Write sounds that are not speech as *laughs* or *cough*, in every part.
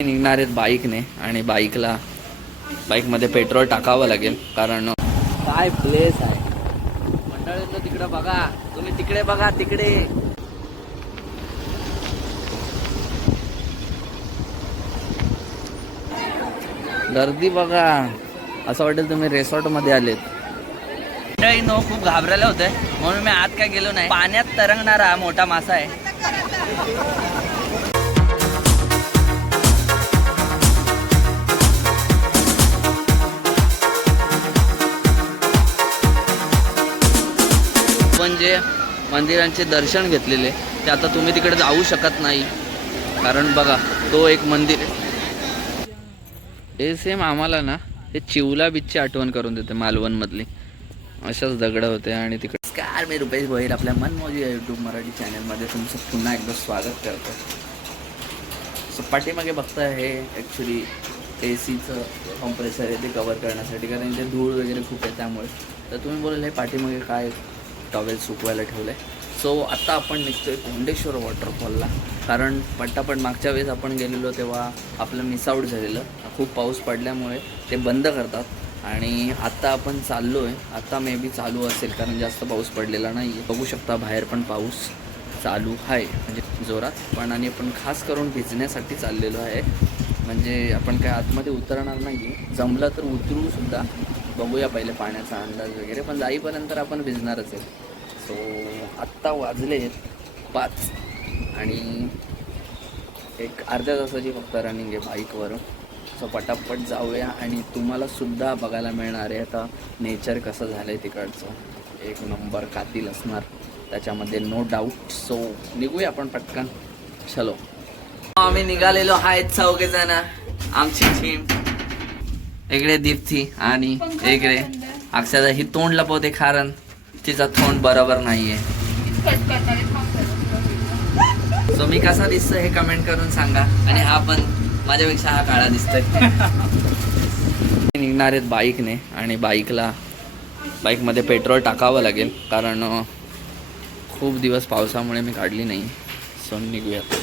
निघणार आहेत बाईकने आणि बाईकला बाईकमध्ये पेट्रोल टाकावं लागेल कारण काय प्लेस आहे? मंडळींनो तिकडे बघा. तुम्ही तिकडे बघा तिकडे. गर्दी बघा. असं वाटेल तुम्ही रेसॉर्टमध्ये आलेत. मंडळींनो खूप घाबरायला होते. म्हणून मी आत काय गेलो नाही. पाण्यात तरंगणारा मोठा मासा आहे. पण जे मंदिरांचे दर्शन घेतलेले. ते आता तुम्ही तिकडे जाऊ शकत नाही. कारण बघा तो एक मंदिर आहे. हे सेम आम्हाला ना हे चिवला बीचची आठवण करून देते मालवण मधली अशाच दगड होते आणि तिकडे नमस्कार मी रुपेश भोईर आपल्या मनमोजी या यूट्यूब मराठी चॅनलमध्ये तुमचं पुन्हा एकदा स्वागत करतो. सो पाठीमागे बघताय हे ॲक्च्युली ए सीचं कॉम्प्रेसर आहे ते कवर करण्यासाठी कारण इथे धूळ वगैरे खूप आहे त्यामुळे. तर तुम्ही बोलाल हे पाठीमागे काय टॉवेल सुकवायला ठेवलं आहे सो आत्ता आपण निघतो आहे कोंडेश्वर वॉटरफॉलला कारण पट्टापट मागच्या वेळेस आपण गेलेलो तेव्हा आपलं मिसआउट झालेलं. खूप पाऊस पडल्यामुळे ते बंद करतात. आणि आत्ता आपण चाललो आहे आत्ता मे बी चालू असेल कारण जास्त पाऊस पडलेला नाही आहे बघू शकता बाहेर पण पाऊस चालू आहे. म्हणजे जोरात. पण आणि आपण खास करून भिजण्यासाठी चाललेलो आहे. म्हणजे आपण काय आतमध्ये उतरणार नाही जमलं तर उतरू सुद्धा. बघूया पहिले पाण्याचा अंदाज वगैरे पण जाईपर्यंत आपण भिजणारच आहे. सो आत्ता वाजले पाच आणि एक अर्ध्या तासाची फक्त रनिंग आहे बाईकवरून सो पटापट जाऊया आणि तुम्हालासुद्धा बघायला मिळणार आहे आता नेचर कसं झालं आहे तिकडचं. एक नंबर कातील असणार. त्याच्यामध्ये नो डाऊट सो निघूया आपण पटकन. चलो. आम्ही निघालेलो आहेत चौघे जण आमची टीम इकडे दीप्ती आणि इकडे अक्षदा ही तोंड लपवते कारण तिचा तोंड बरोबर नाहीये. सो मी कसा दिसतो हे कमेंट करून सांगा आणि हा पण माझ्यापेक्षा हा काळा दिसतोय. निघणार आहेत बाईकने आणि बाईकला बाईकमध्ये पेट्रोल टाकावं लागेल कारण खूप दिवस पावसामुळे मी काढली नाही. सो निघूयात.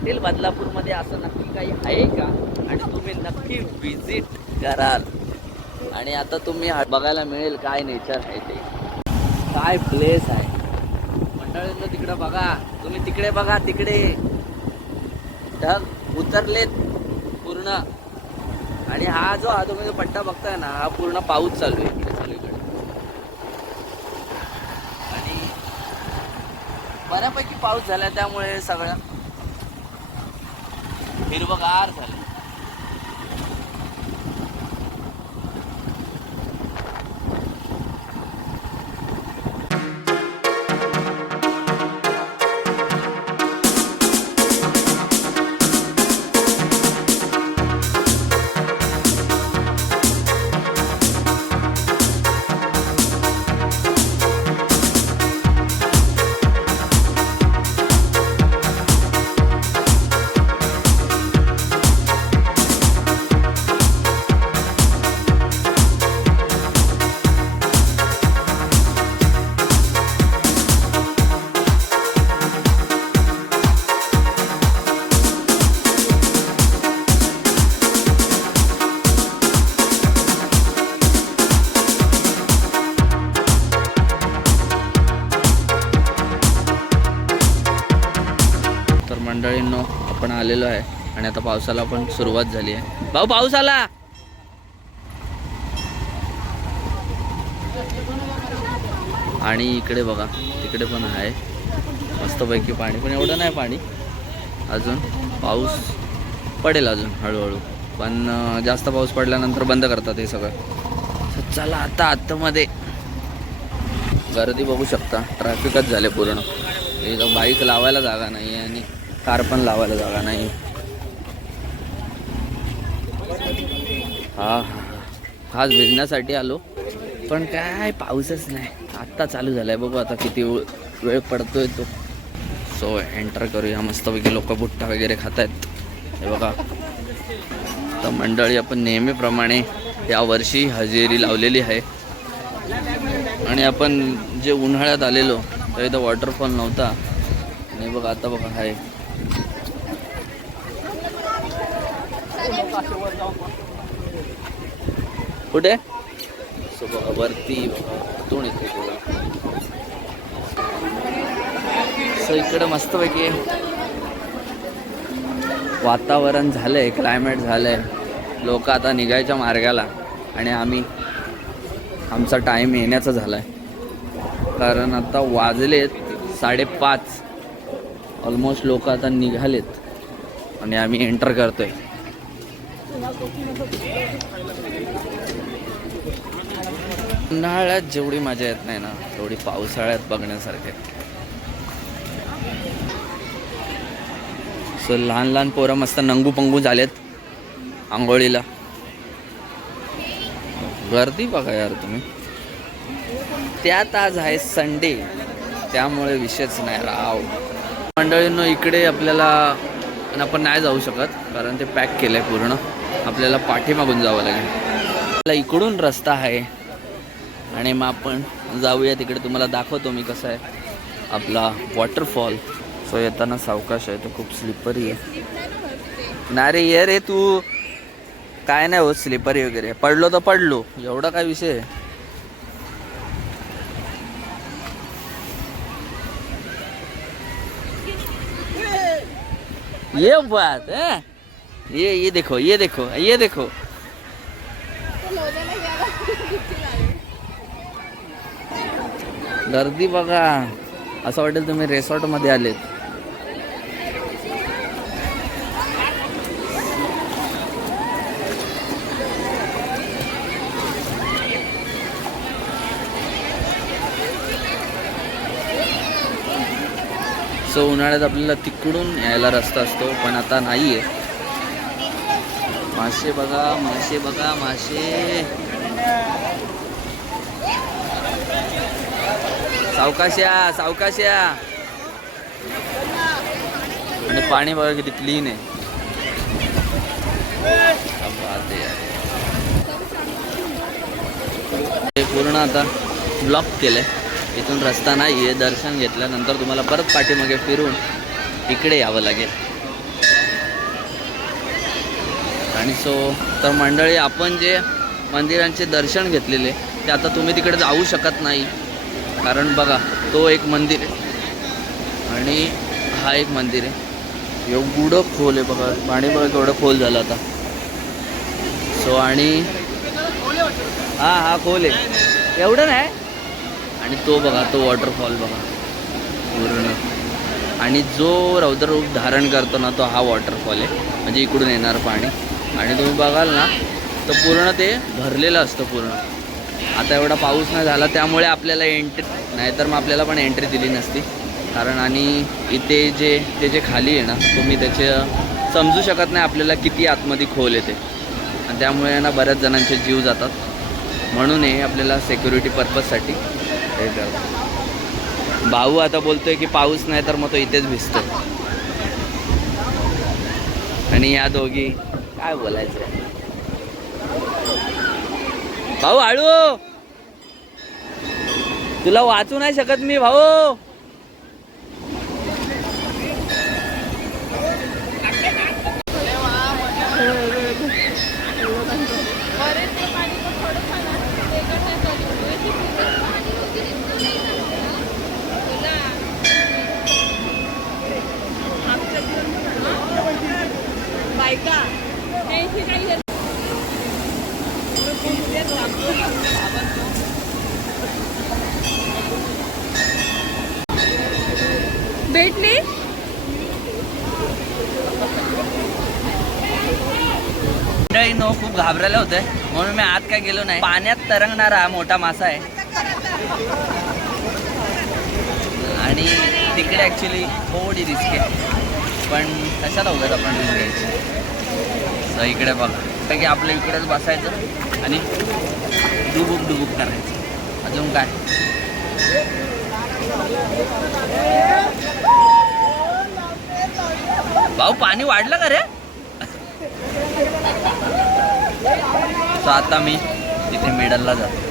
वाटेल बदलापूरमध्ये असं नक्की काही आहे का? आणि तुम्ही नक्की व्हिजिट कराल. आणि आता तुम्ही बघायला मिळेल काय नेचर आहे ते. काय प्लेस आहे. मंडळींना तिकडे बघा. तुम्ही तिकडे बघा तिकडे. ढग उतरलेत पूर्ण. आणि हा जो हा तुम्ही जो पट्टा बघताय ना हा पूर्ण पाऊस चालू आहे इकडे चालू इकडे आणि बऱ्यापैकी पाऊस झाला त्यामुळे सगळं हिरवगार झालं आलेलो आहे आणि आता पावसाला पण सुरुवात झाली आहे. भाऊ पाऊस आला. आणि इकडे बघा तिकडे पण आहे. मस्तपैकी पाणी पण एवढं नाही पाणी. अजून पाऊस पडेल अजून हळूहळू. पण जास्त पाऊस पडल्यानंतर बंद करतात हे सगळं. चला आता आतमध्ये. गर्दी बघू शकता. ट्रॅफिकच झाले पूर्ण. बाईक लावायला जागा नाही आहे आणि कार पण लावायला जागा नाही. हा हा खास भिजण्यासाठी आलो. पण काय पाऊसच नाही. आत्ता चालू झालाय बघू आता किती वेळ- वेळ पडतोय तो. सो एंटर करूया. मस्तपैकी लोक बुट्टा वगैरे खात आहेत हे बघा. तर मंडळी आपण नेहमीप्रमाणे यावर्षी हजेरी लावलेली आहे. आणि आपण जे उन्हाळ्यात आलेलो तर इथं वॉटरफॉल नव्हता. आणि बघा आता बघा आहे कुठे? वरती. बघा दोन येते सो इकडं मस्तपैकी वातावरण झालंय क्लायमेट झालंय. लोक आता निघायच्या मार्गाला आणि आम्ही आमचा टाईम येण्याचा झालाय. कारण आता वाजलेत साडेपाच. ऑलमोस्ट लोक आता निघालेत आणि आम्ही एंटर करतोय. उन्हाळ्यात जेवढी मजा येत नाही ना तेवढी पावसाळ्यात बघण्यासारखे. सो लहान लहान पोरं मस्त नंगू पंगू झालेत आंघोळीला. गर्दी बघा यार तुम्ही. त्यात आज आहे संडे त्यामुळे विषयच नाही राव. मंडळींनो इकडे आपल्याला आपण नाही जाऊ शकत कारण ते पॅक केलं आहे पूर्ण. आपल्याला पाठीमागून जावं लागेल. आपला इकडून रस्ता आहे. आणि मग आपण जाऊया तिकडे. तुम्हाला दाखवतो मी कसं आहे आपला वॉटरफॉल सो येताना सावकाश आहे. तो खूप स्लिपरी आहे. नाही रे ये रे तू. काय नाही होत स्लिपरी वगैरे. पडलो तर पडलो. एवढा काय विषय आहे? ये बात है. ये ये देखो ये देखो ये देखो। गर्दी बघा असं वाटेल तुम्ही रेसॉर्टमध्ये आलेत. सो उन्हाळ्यात आपल्याला तिकडून यायला रस्ता असतो पण आता नाही आहे मासे बघा मासे बघा मासे. सावकाश्या सावकाश्या आणि पाणी बघा किती क्लीन आहे. ते पूर्ण आता ब्लॉक केले इथून रस्ता नाही आहे दर्शन घेतल्यानंतर तुम्हाला परत पाठीमागे फिरून इकडे यावं लागेल. आणि सो तर मंडळी आपण जे मंदिरांचे दर्शन घेतलेले ते आता तुम्ही तिकडे जाऊ शकत नाही. कारण बघा तो एक मंदिर आहे. आणि हा एक मंदिर आहे. एवढं खोल आहे बघा. पाणी बघा केवढं खोल झालं आता. सो आणि हा हा खोल आहे. एवढं नाही. आणि तो बघा तो वॉटरफॉल बघा. पूर्ण. आणि जो रौद्ररूप धारण करतो ना तो हा वॉटरफॉल आहे. म्हणजे इकडून येणार पाणी. आणि तुम्ही बघाल ना तर पूर्ण ते भरलेलं असतं पूर्ण. आता एवढा पाऊस नाही झाला त्यामुळे आपल्याला एंट्री नाहीतर मग आपल्याला पण एंट्री दिली नसती. कारण आणि इथे जे ते जे खाली आहे ना तुम्ही त्याचे समजू शकत नाही आपल्याला किती आतमध्ये खोल येते आणि त्यामुळे ना बऱ्याच जणांचे जीव जातात. म्हणून हे आपल्याला सिक्युरिटी पर्पजसाठी हे करतो भाऊ आता बोलतोय की पाऊस नाही तर मग तो इथेच भिजतो. आणि या दोघी काय बोलायचं? भाऊ हळू तुला वाचू नाही शकत मी भाऊ! बायका नाही भेटली? मंडळी नो खूप घाबरले होते. म्हणून मी आत काय गेलो नाही. पाण्यात तरंगणारा हा मोठा मासा आहे. आणि तिकडे ऍक्च्युली थोडी रिस्क आहे. पण कशाला उगाच आपण रिस्क घ्यायची तर इकडे बघा. तर की आपल्या इकडेच बसायचं आणि डुबूक डुबुक करायचं. अजून काय? भाऊ पाणी वाढलं का रे? आता मी तिथे मिडलला जातो.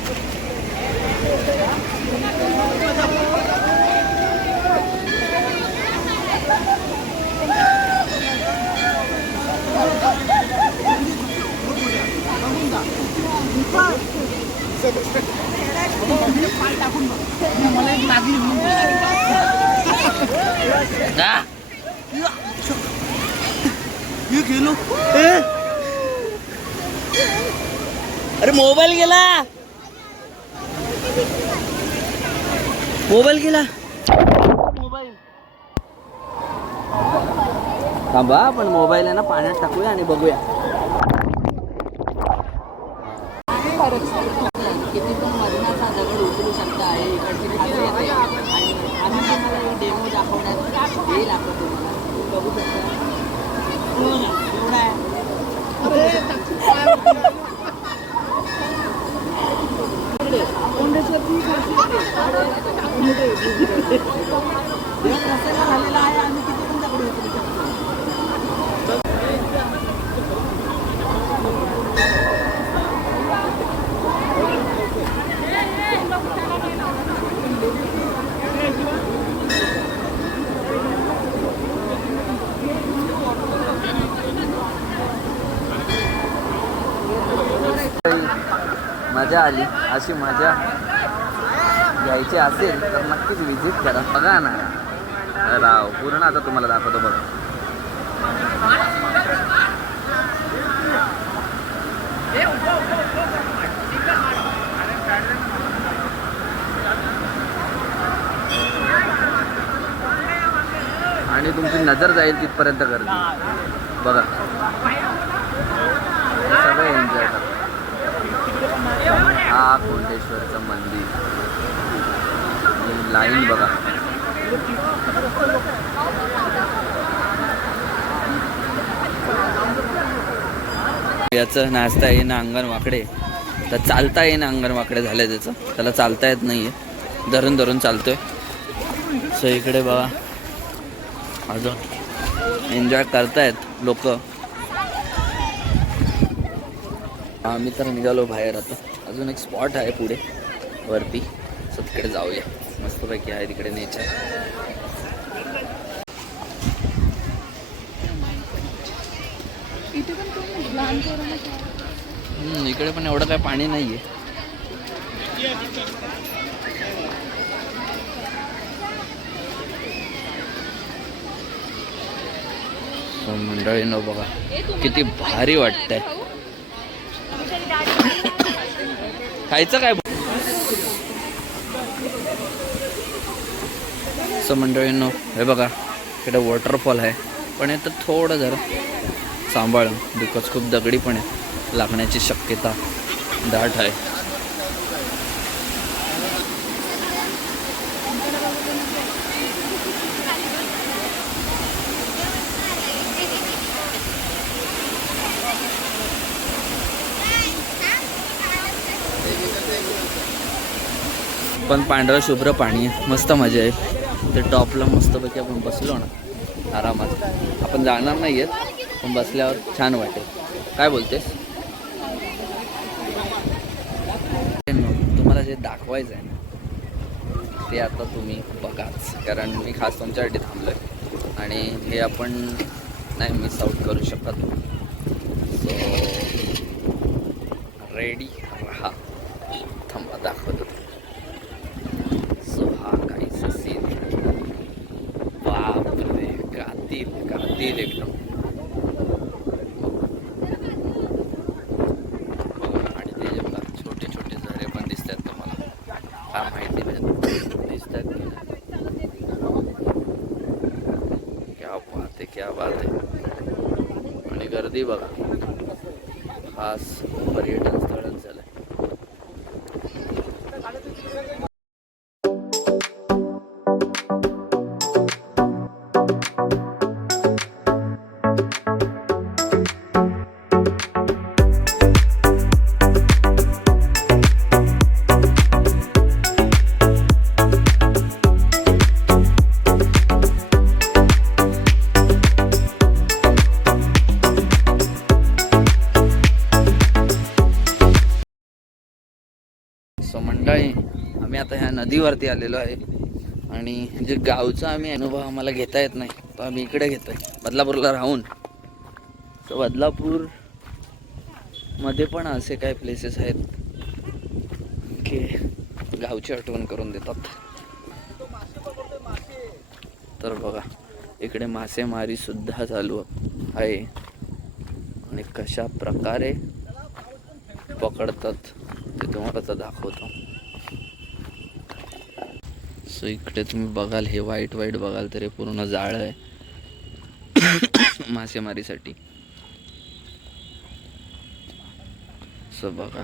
जा अरे मोबाईल गेला मोबाईल गेला थांबा आपण मोबाईल आहे ना पाण्यात टाकूया आणि बघूया किती पण वजनाचा दगड उचलू शकता हे इकडची खाली येते आणि आम्ही तुम्हाला डेमो दाखवण्यात येईल आपण तुम्हाला बघू शकता हो ना, एवढा आहे झालेला आहे आम्ही किती पण दगड उचलू शकतो मजा आली अशी मजा घ्यायची असेल तर नक्कीच व्हिजिट करा. बघा ना. राव पूर्ण आता तुम्हाला दाखवतो बघा. आणि तुमची नजर जाईल तिथपर्यंत गर्दी. बघा. सगळं एन्जॉय करा. हा कोंडेश्वरचं मंदिर. लाईन बघा. याचं नाचता येईन अंगण वाकडे तर चालता येईन अंगण वाकडे झालंय त्याचं. त्याला चालता येत नाही आहे धरून धरून चालतोय. सो इकडे बघा. अजून एन्जॉय करतायत लोक. आम्ही तर निघालो बाहेर आता. अजून एक स्पॉट आहे पुढे वरती. सो तिकडे जाऊया. मस्तपैकी आहे तिकडे नेचर इकडे पण एवढं काय पाणी नाहीये. So, मंडळीनं बघा किती भारी वाटतंय. खायचं काय? मंडळींनो हे बघा इकडे वॉटरफॉल आहे. पण तर थोडं जरा सांभाळून बिकॉज खूप दगडी पण आहे लागण्याची शक्यता दाट आहे. पण पांढरं शुभ्र पाणी आहे. मस्त मजा आहे. ते टॉपला मस्तपैकी आपण बसलो ना. आरामात. आपण जाणार नाही आहेत पण बसल्यावर छान वाटेल. काय बोलतेस? तुम्हाला जे दाखवायचं आहे ना ते आता तुम्ही बघाच. कारण मी खास तुमच्यासाठी थांबलो आहे आणि हे आपण नाही मिस आउट करू शकत. सो रेडी राहा थांबा दाखवतो सो हा काहीसा सीन बापरे गातील गातील एकदम आणि ते जे बघा, छोटे छोटे झरे पण दिसतात तुम्हाला. काय माहिती दिसतात क्या बात आहे क्या बात आहे. आणि गर्दी बघा. खास पर्यटन स्थळच झालं सो आम्ही आता ह्या नदीवरती आलेलो आहे. आणि जे गावचा आम्ही अनुभव आम्हाला घेता येत नाही तो आम्ही इकडे घेतोय बदलापूरला राहून. तर बदलापूरमध्ये पण असे काही प्लेसेस आहेत की गावची आठवण करून देतात. तर बघा इकडे मासेमारी सुद्धा चालू आहे. आणि कशा प्रकारे पकडतात ते तुम्हाला तर दाखवतो. सो इकडे तुम्ही बघाल हे वाईट वाईट बघाल तर हे पूर्ण जाळ आहे. मासेमारीसाठी. सो बघा.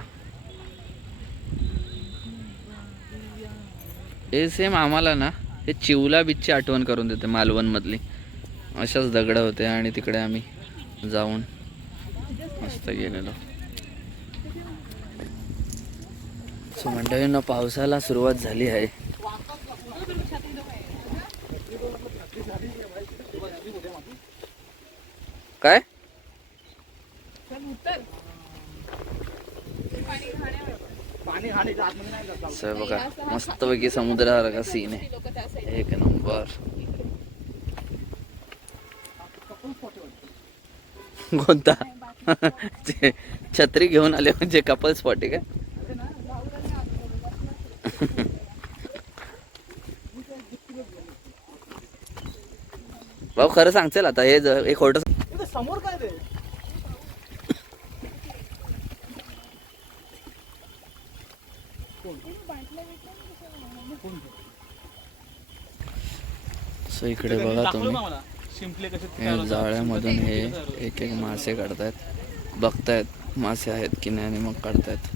हे सेम आम्हाला ना हे चिवला बीचची आठवण करून देते मालवण मधली अशाच दगड होते आणि तिकडे आम्ही जाऊन मस्त गेलेलो. सो मंडळींना पावसाला सुरुवात झाली आहे. काय? सर बघा मस्तपैकी समुद्रासारखा सीन आहे. एक नंबर. कोणता? *laughs* छत्री घेऊन आले म्हणजे कपल स्पॉट आहे का? *laughs* भाऊ खरं सांगचेल आता? हे हे खोटं समोर काय ते? सो इकडे बघा तुम्ही. जाळ्यामधून हे एक एक मासे काढतायत. बघतायत मासे आहेत की नाही आणि मग काढतायत.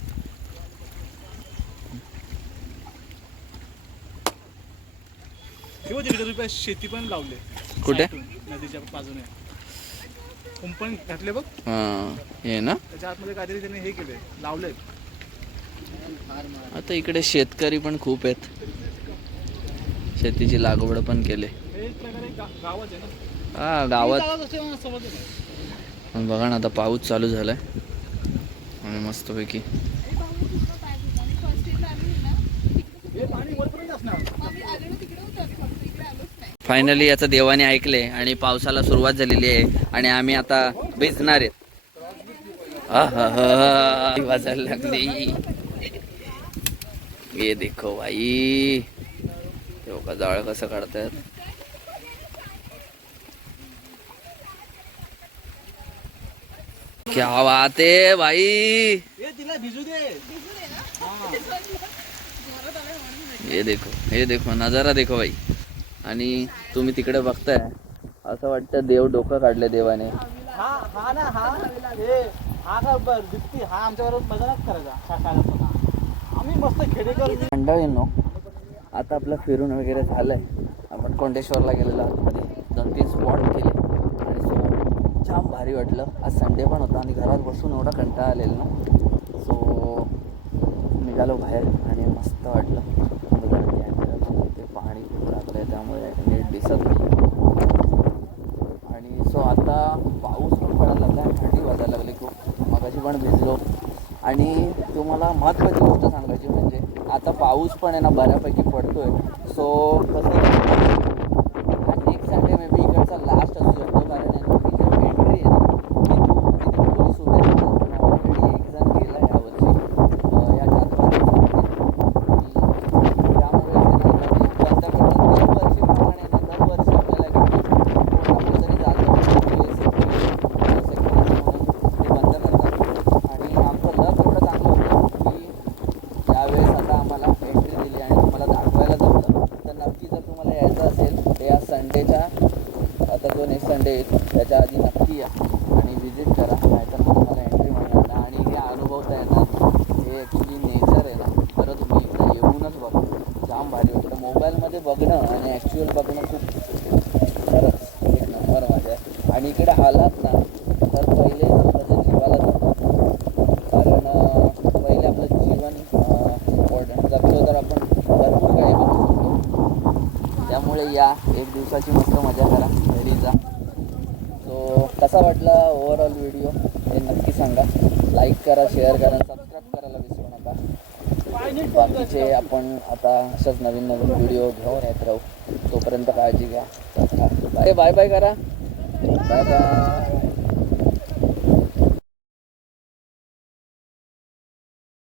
शेती पण लावले कुठे? नदीच्या बाजूने. कुंपण घातले बघ. हा, हे ना? त्याच्या आतमध्ये काहीतरी त्यांनी हे केले लावले आता इकडे शेतकरी पण खूप आहेत. शेतीची लागवड पण केले. हे गावात. बघा ना आता पाऊस चालू झालाय. आणि मस्तपैकी हे पाणी वरपर्यंत असणार फायनली याचं देवाने ऐकले आणि पावसाला सुरुवात झालेली आहे आणि आम्ही आता भिजणार आहेत. वाजायला लागली. ये देखो भाई बघा जाळ कसं काढतायत क्या बात भाई हे दे. हे देखो हे देखो नजारा देखो भाई आणि तुम्ही तिकडे बघताय. असं वाटतं देव डोकं काढले देवाने. हा हा ना हा. हे हा का बर दिसती हा आमच्या बरोबर मजा नाही करायचा सकाळला पुन्हा आम्ही मस्त खेडेकर मंडळींनो आता आपलं फिरून वगैरे झालंय. आपण कोंडेश्वरला गेलेलो आतमध्ये दोन तीन स्पॉट केले. आणि सो जाम भारी वाटलं. आज संडे पण होता आणि घरात बसून एवढा कंटाळा आलेला ना. सो निघालो बाहेर आणि मस्त वाटलं. आणि खूप ते आहे त्यामुळे नीट दिसत नाही. आणि सो आता पाऊस पण पडायला लागला आणि थंडी वाजायला लागली खूप. मगाशी पण भिजलो. आणि तुम्हाला महत्त्वाची गोष्ट सांगायची म्हणजे आता पाऊस पण आहे ना बऱ्यापैकी पडतो आहे सो कसं हा नेक्स्ट संडे मे बी इकडचा लास्ट असू शकतो कारण आहे ना ही जी एंट्री आहे ना ती तिथे पोलीस उभे असतात ऑलरेडी एक जण गेला यावर्षी अं, याच्या आतमध्ये त्यामुळे आहे ना नदी बंद करतात दरवर्षीप्रमाणे ना दरवर्षी आपल्याला कुठं कुठं तरी जायचं असेल ते बंद करतात आणि आमचं लक एवढं चांगलं होतं की यावेळेस आता आम्हाला एंट्री दिली आणि तुम्हाला दाखवायला जमलं तर नक्की जर तुम्हाला यायचं असेल तर या संडेच्या आता जो नेक्स्ट संडे येईल त्याच्या आधी नक्की या आणि व्हिजिट करा नाहीतर मग तुम्हाला एंट्री मिळणार नाही आणि व्हिज्युअल खूप खरंच एक नंबर मजा आहे आणि इकडे आलात ना तर पहिले स्वतःच्या जीवाला जातो कारण पहिले आपलं जीवन इम्पॉर्टंट जगलो तर आपण भरपूर काही बघू शकतो त्यामुळे या एक दिवसाची मस्त मजा करा घरी जा सो कसा वाटला ओव्हरऑल व्हिडिओ हे नक्की सांगा लाईक करा शेअर करा सबस्क्राईब करायला विसरू नका बाकीचे आपण आता अशाच नवीन नवीन व्हिडिओ घेऊन येत राहू. Bye, Gara. Bye, bye.